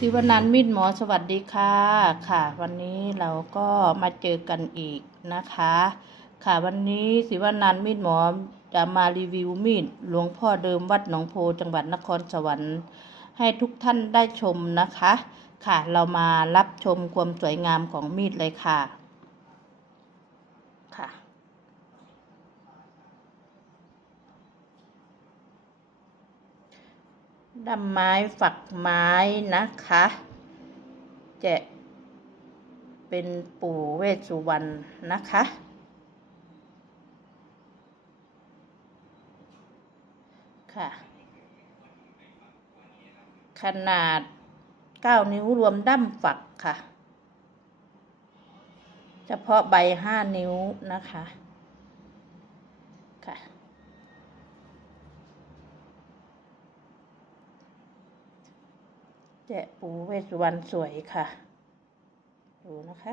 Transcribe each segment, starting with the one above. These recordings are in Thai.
ศิวนันท์มิตรหมอสวัสดีค่ะค่ะ วันนี้เราก็มาเจอกันอีกนะคะ ค่ะวันนี้ศิวนันท์มิตรหมอจะมารีวิวมีดหลวงพ่อเดิมวัดหนองโพจังหวัดนครสวรรค์ ให้ทุกท่านได้ชมนะคะ ค่ะเรามารับชมความสวยงามของมีดเลยค่ะ ดำไม้ฝักไม้นะคะ จะเป็นปู่เวสสุวรรณนะคะ ค่ะ ขนาด 9 นิ้วรวมดั้มฝักค่ะ เฉพาะใบ 5 นิ้วนะคะ ค่ะ แจะปูเวสวรรณสวยค่ะ ดูนะคะ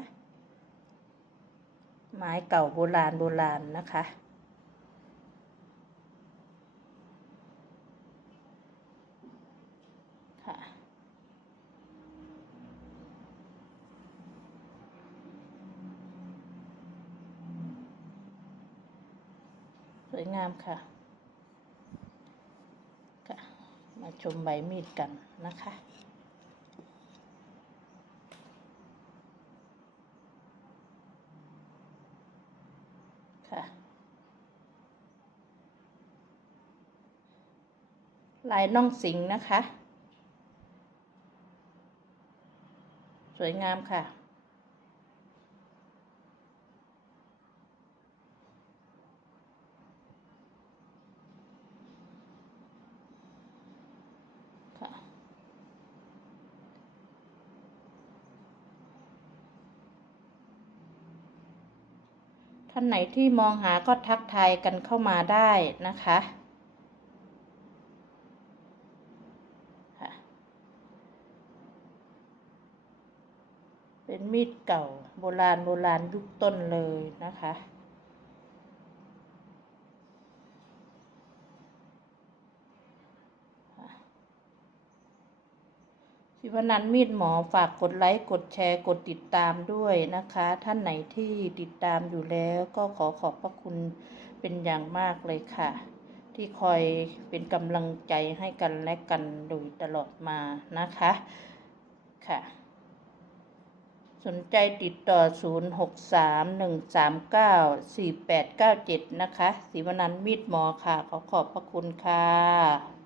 ไม้เก่าโบราณโบราณนะคะ ค่ะ สวยงามค่ะ ค่ะ มาชมใบมีดกันนะคะ ค่ะ ลายน่องสิงนะคะ สวยงามค่ะค่ะ ท่านไหนที่มองหาก็ทักทายกันเข้ามาได้นะคะค่ะเป็นมีดเก่าโบราณโบราณยุคต้นเลยนะคะ สิวนันท์มีดหมอฝากกดไลค์กดแชร์กดติดตามด้วยนะคะ ท่านไหนที่ติดตามอยู่แล้วก็ขอขอบพระคุณเป็นอย่างมากเลยค่ะ ที่คอยเป็นกำลังใจให้กันและกันโดยตลอดมานะคะค่ะ สนใจติดต่อ 0631394897 นะคะสิวนันท์มีดหมอค่ะ ขอขอบพระคุณค่ะ